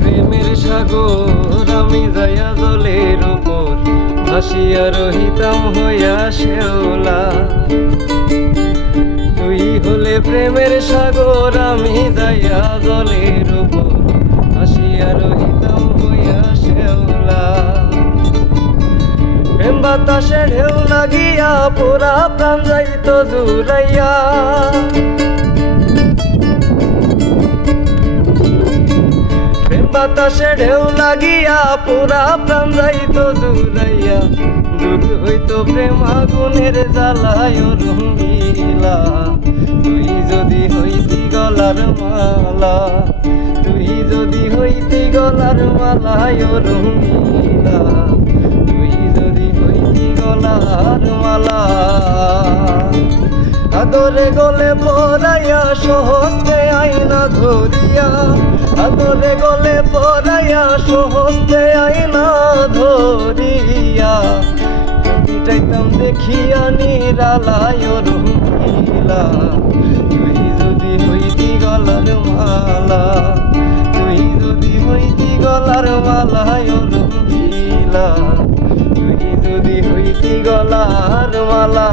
প্রেমের সাগর, আমি জলের রহিতাম হইয়া শেওলা তুই হলে প্রেমের সাগর, আমি যাইয়া জলের উপর ভাসিয়া রহিতাম হইয়া শেওলা প্রেম বাতাসে ঢেউ লাগিয়া পুরা প্রাণ যাইত জুড়াইয়া। বাতাসে ঢেউ লাগিয়া, পুরা প্রাণ যাইত জুড়াইয়া। দূর হইতো প্রেম আগুনের জ্বালায় রঙ্গিলা। তুই যদি হইতি গলার মালা, তুই যদি হইতি গলার মালায় রঙ্গিলা। তুই যদি হইতি গলার মালা, আদরে গলে পরাইয়া আইনা ধরিয়া আদরে গলে পরাইয়া সহস্তে আইনা ধরিয়া। পিটাইতাম দেখিয়া নিরালায় রঙ্গিলা তুই যদি হইতি গলার মালা, তুই যদি হইতি গলার মালায় রঙ্গিলা তুই যদি হইতি গলার মালা।